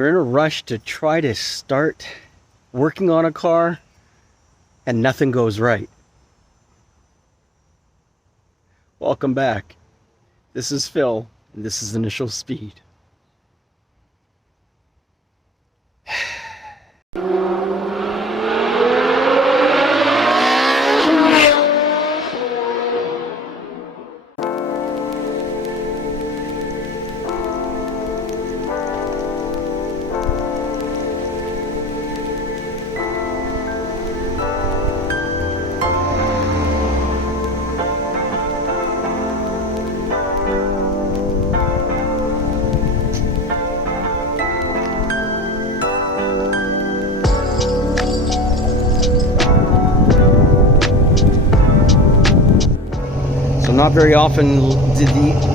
you're in a rush to try to start working on a car and nothing goes right. Welcome back. This is Phil, and this is Initial Speed.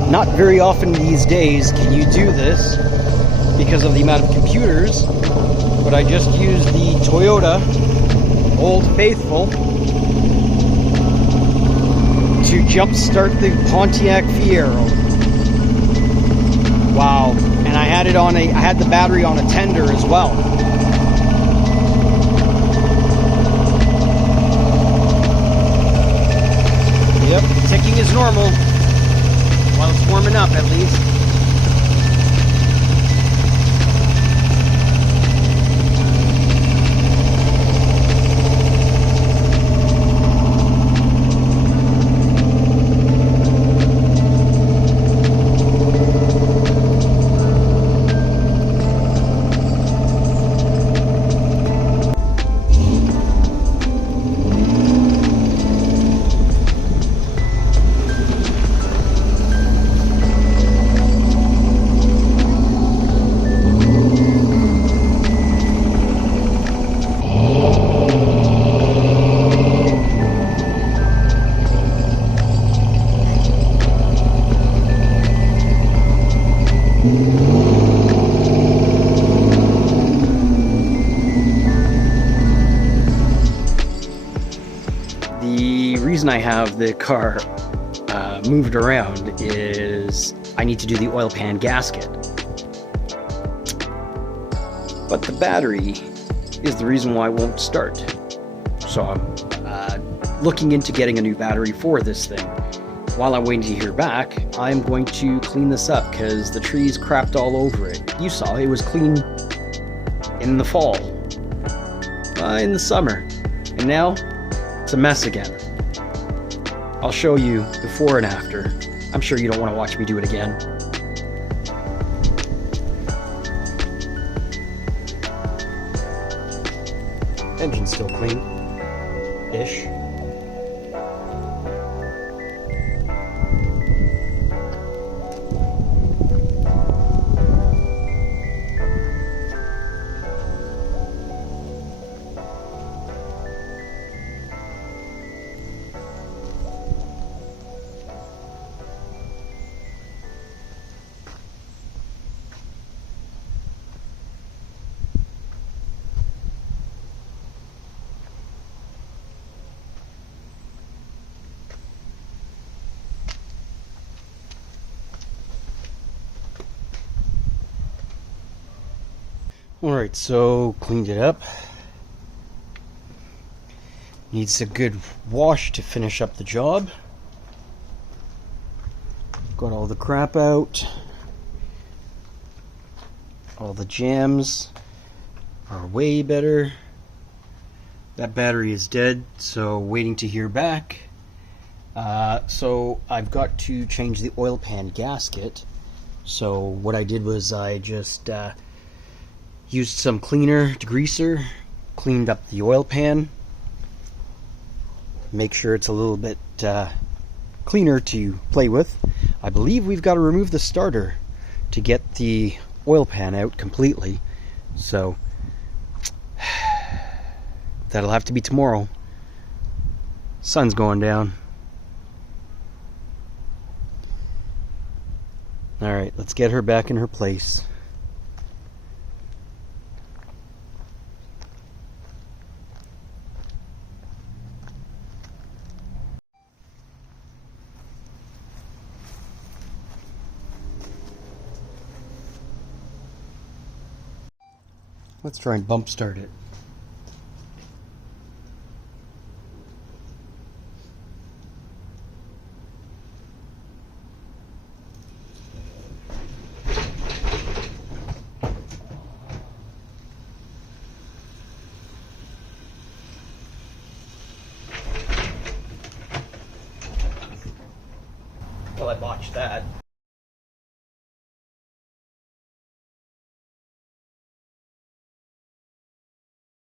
Not very often these days can you do this because of the amount of computers, but I just used the Toyota Old Faithful to jumpstart the Pontiac Fiero. Wow. And I had the battery on a tender as well. Yep, ticking is normal. While it's warming up, at least. The reason I have the car moved around is I need to do the oil pan gasket. But the battery is the reason why it won't start. So I'm looking into getting a new battery for this thing. While I'm waiting to hear back, I'm going to clean this up because the trees crapped all over it. You saw it was clean in the fall, in the summer, and now it's a mess again. I'll show you before and after. I'm sure you don't want to watch me do it again. Engine's still clean-ish. Alright, so cleaned it up. Needs a good wash to finish up the job. Got all the crap out. All the jams are way better. That battery is dead, so waiting to hear back. So I've got to change the oil pan gasket. So what I did was I just used some cleaner, degreaser, cleaned up the oil pan, make sure it's a little bit cleaner to play with. I believe we've got to remove the starter to get the oil pan out completely, so that'll have to be tomorrow. Sun's going down. Alright, let's get her back in her place. Let's try and bump start it. Well, I botched that.